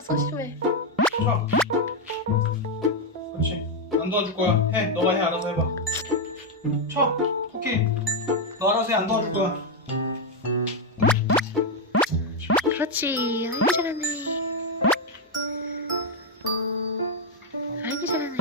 소심해. 쳐. 그렇지. 안 도와줄 거야. 해. 너가 해. 알아서 해봐. 쳐. 토끼. 너 알아서 해. 안 도와줄 거야. 그렇지. 아이고 잘하네. 아이고 잘하네.